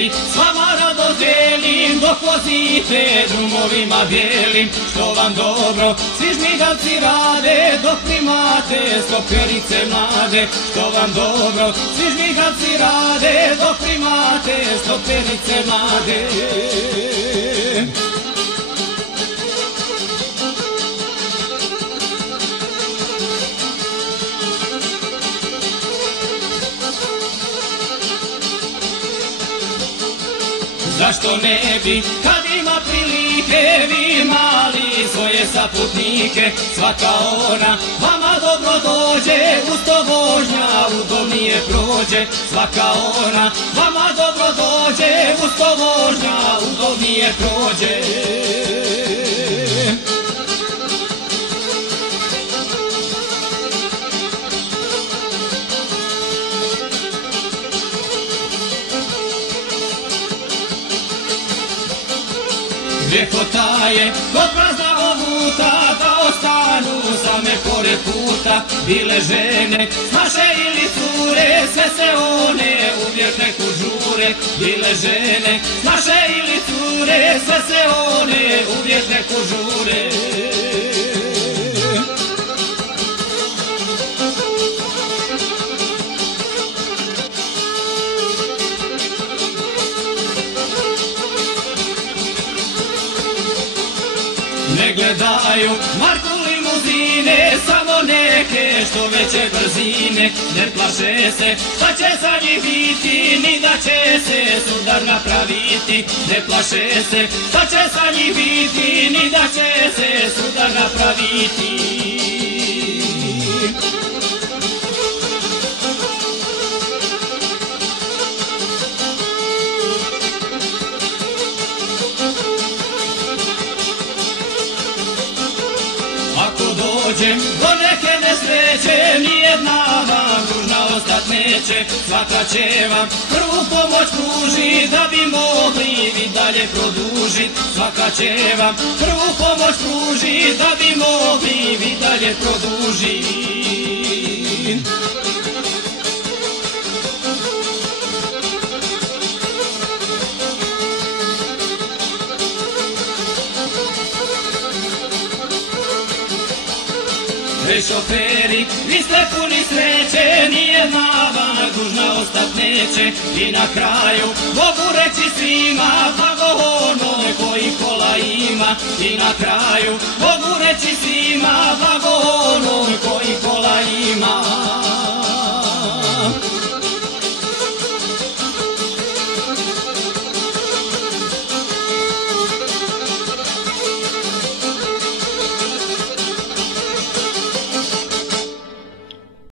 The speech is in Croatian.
tebi, s vama rado delim, dok vozite drumovima bijelim. Što vam dobro svi žmigavci rade, dok primate stoperice mlade. Što vam dobro svi žmigavci rade, dok primate stoperice mlade. Zašto ne bi, kad ima prilike, vi mali svoje saputnike? Svaka ona vama dobro dođe, uz to vožnja udobnije prođe. Svaka ona vama dobro dođe, uz to vožnja udobnije prođe. Ljepota je kod prazna omuta, da ostanu same pored puta. Bile žene, naše ili cure, sve se one uvijek neku žure. Bile žene, naše ili cure, sve se one uvijek neku žure. Ne gledaju marku limuzine, samo neke što veće brzine. Ne plaše se šta će za njih biti, ni da će se sudar napraviti. Ne plaše se šta će za njih biti, ni da će se sudar napraviti. Dođem do neke nesreće, nijedna vam dužna ostat neće. Svaka će vam prvu pomoć pružit, da bi mogli vi dalje produžit. Svaka će vam prvu pomoć pružit, da bi mogli vi dalje produžit. Šoferi, vi ste puni sreće, nijedna vam dužna ostat neće. I na kraju mogu reći svima, blago onoj koji kola ima. I na kraju mogu